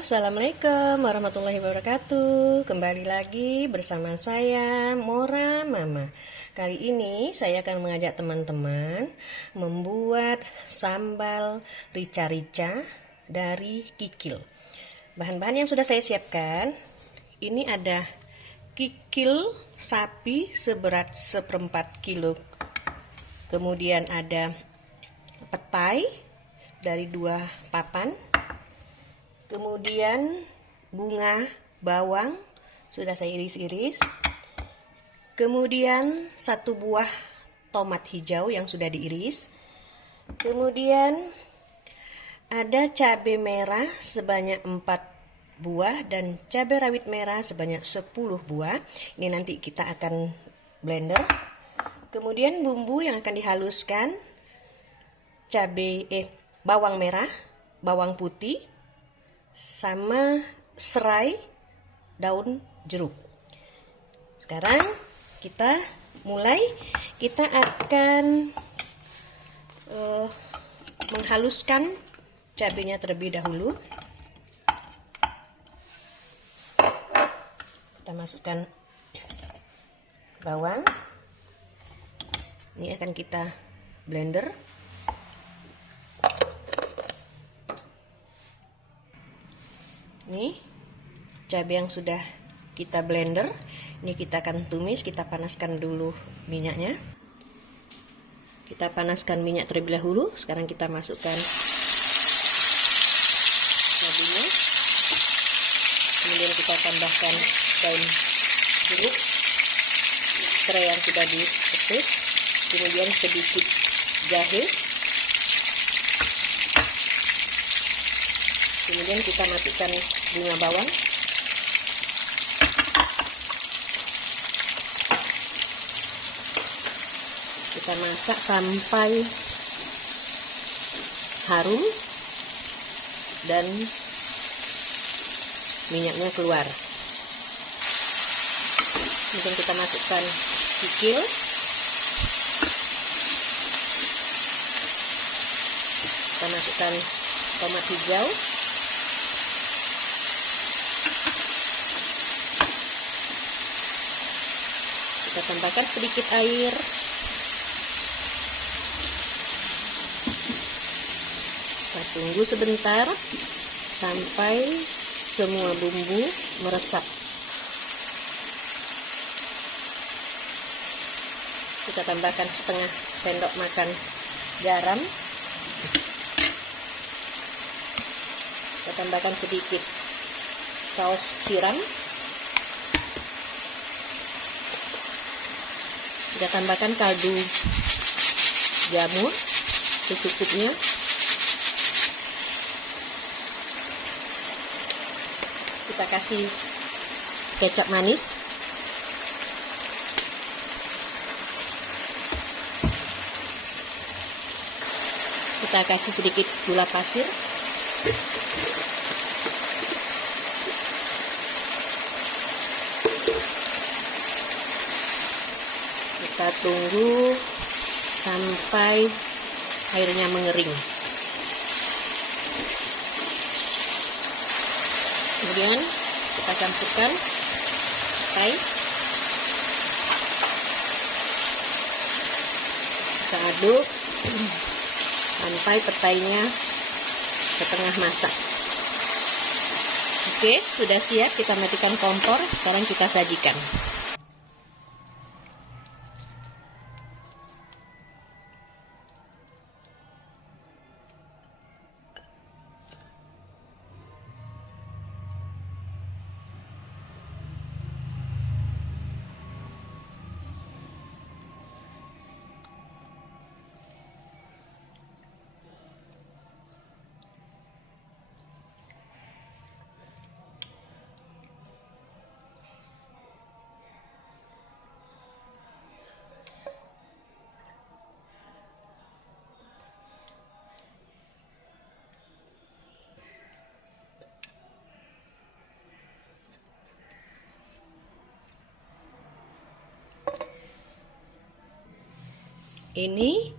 Assalamualaikum warahmatullahi wabarakatuh. Kembali lagi bersama saya, Mora Mama. Kali ini saya akan mengajak teman-teman membuat sambal rica-rica dari kikil. Bahan-bahan yang sudah saya siapkan, ini ada kikil sapi seberat 1/4 kilo. Kemudian ada petai dari 2 papan. Kemudian bunga bawang sudah saya iris-iris. Kemudian 1 buah tomat hijau yang sudah diiris. Kemudian ada cabai merah sebanyak 4 buah dan cabai rawit merah sebanyak 10 buah. Ini nanti kita akan blender. Kemudian bumbu yang akan dihaluskan bawang merah, bawang putih, sama serai daun jeruk. Sekarang kita mulai. Kita akan menghaluskan cabenya terlebih dahulu. Kita masukkan bawang. Ini akan kita blender. Ini cabai yang sudah kita blender. Ini kita akan tumis, kita panaskan dulu minyaknya. Kita panaskan minyak terlebih dahulu. Sekarang kita masukkan cabainya. Kemudian kita tambahkan daun jeruk, serai yang sudah dipetis. Kemudian sedikit jahe. Kemudian kita masukkan bunga bawang. Kita masak sampai harum dan minyaknya keluar. Kemudian kita masukkan kikil. Kita masukkan tomat hijau. Kita tambahkan sedikit air. Kita tunggu sebentar sampai semua bumbu meresap. Kita tambahkan setengah sendok makan garam. Kita tambahkan sedikit saus siram. Kita tambahkan kaldu jamur secukupnya. Kita kasih kecap manis. Kita kasih sedikit gula pasir. Kita tunggu sampai airnya mengering. Kemudian kita campurkan petai. Kita aduk sampai petainya setengah masak. Oke, sudah siap. Kita matikan kompor. Sekarang kita sajikan. Ini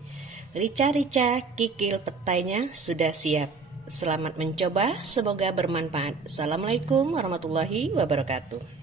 rica-rica kikil petainya sudah siap. Selamat mencoba, semoga bermanfaat. Assalamualaikum warahmatullahi wabarakatuh.